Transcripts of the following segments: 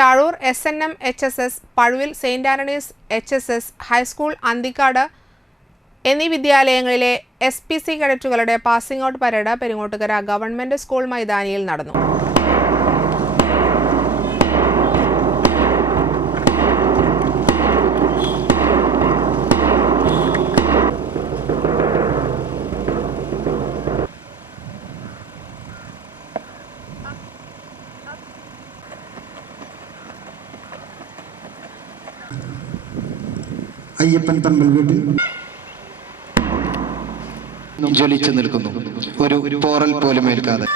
Chazhur SNM HSS, Pazhuvil saint Antony's HSS, high school Anthikad എന്നീ വിദ്യാലയങ്ങളിലെ SPC കേഡറ്റുകളുടെ passing out parade Peringottukara government school മൈതാനിയിൽ നടന്നു. അയ്യപ്പൻ തമ്മിൽ വീട്ടിൽ ജ്വലിച്ചു നിൽക്കുന്നു, ഒരു പോറൽ പോലും ഏൽക്കാതെ.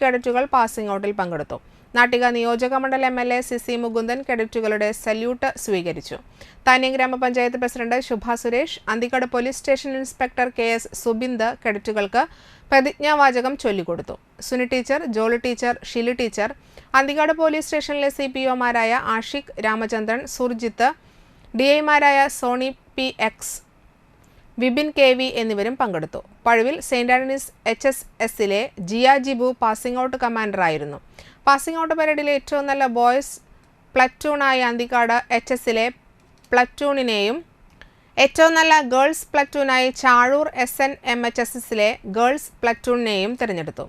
കേഡറ്റുകൾ പാസിംഗ് ഔട്ടിൽ പങ്കെടുത്തു. നാട്ടിക നിയോജക മണ്ഡലം MLA CC മുകുന്ദൻ കേഡറ്റുകളുടെ സല്യൂട്ട് സ്വീകരിച്ചു. താന്യം ഗ്രാമപഞ്ചായത്ത് president Shubha Suresh, Anthikad police station inspector KS Subind കേഡറ്റുകൾക്ക് പ്രതിജ്ഞാവാചകം ചൊല്ലിക്കൊടുത്തു. Suni teacher, Jolly teacher, Shili teacher, Anthikad police സ്റ്റേഷനിലെ CPOമാരായ ആഷിഖ്, രാമചന്ദ്രൻ, സുർജിത്ത്, DIമാരായ സോണി PX, വിപിൻ KV എന്നിവരും പങ്കെടുത്തു. പഴുവിൽ സെയിന്റ് ആന്റണീസ് HSSലെ ജിയ ജിബു പാസിംഗ് ഔട്ട് കമാൻഡറായിരുന്നു. പാസിംഗ് ഔട്ട് പരേഡിലെ ഏറ്റവും നല്ല ബോയ്സ് പ്ലറ്റൂണായി അന്തിക്കാട് HSലെ പ്ലറ്റൂണിനെയും ഏറ്റവും നല്ല ഗേൾസ് പ്ലറ്റൂണായി ചാഴൂർ SNM HSSലെ ഗേൾസ് പ്ലറ്റൂണിനെയും തിരഞ്ഞെടുത്തു.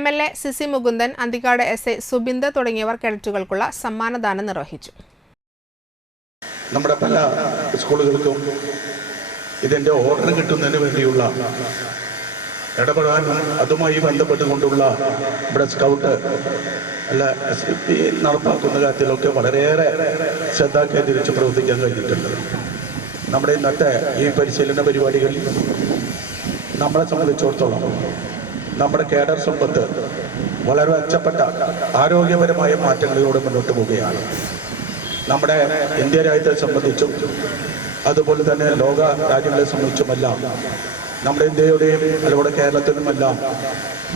MLA CC Mukundan, Anthikad SI Subind തുടങ്ങിയവർ കേഡറ്റുകൾക്കുള്ള സമ്മാനദാനം നിർവഹിച്ചു. നമ്മുടെ പല സ്കൂളുകൾക്കും ഇതിൻ്റെ ഓർഡർ കിട്ടുന്നതിന് വേണ്ടിയുള്ള ഇടപെടാനും അതുമായി ബന്ധപ്പെട്ടുകൊണ്ടുള്ള ഇവിടെ സ്കൗട്ട് അല്ല SLP നടപ്പാക്കുന്ന കാര്യത്തിലൊക്കെ വളരെയേറെ ശ്രദ്ധ കേന്ദ്രീകരിച്ച് പ്രവർത്തിക്കാൻ കഴിഞ്ഞിട്ടുണ്ട്. നമ്മുടെ ഇന്നത്തെ ഈ പരിശീലന പരിപാടികളിൽ നമ്മളെ സംബന്ധിച്ചിടത്തോളം നമ്മുടെ കേഡർ സമ്പത്ത് വളരെ മെച്ചപ്പെട്ട ആരോഗ്യപരമായ മാറ്റങ്ങളിലൂടെ മുന്നോട്ട് പോവുകയാണ്. നമ്മുടെ ഇന്ത്യ രാജ്യത്തെ സംബന്ധിച്ചും അതുപോലെ തന്നെ ലോക രാജ്യങ്ങളെ സംബന്ധിച്ചുമെല്ലാം നമ്മുടെ ഇന്ത്യയുടെയും അതുപോലെ കേരളത്തിനുമെല്ലാം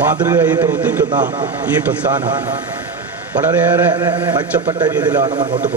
മാതൃകയായി പ്രവർത്തിക്കുന്ന ഈ പ്രസ്ഥാനം വളരെയേറെ മെച്ചപ്പെട്ട രീതിയിലാണ് മുന്നോട്ട് പോകുന്നത്.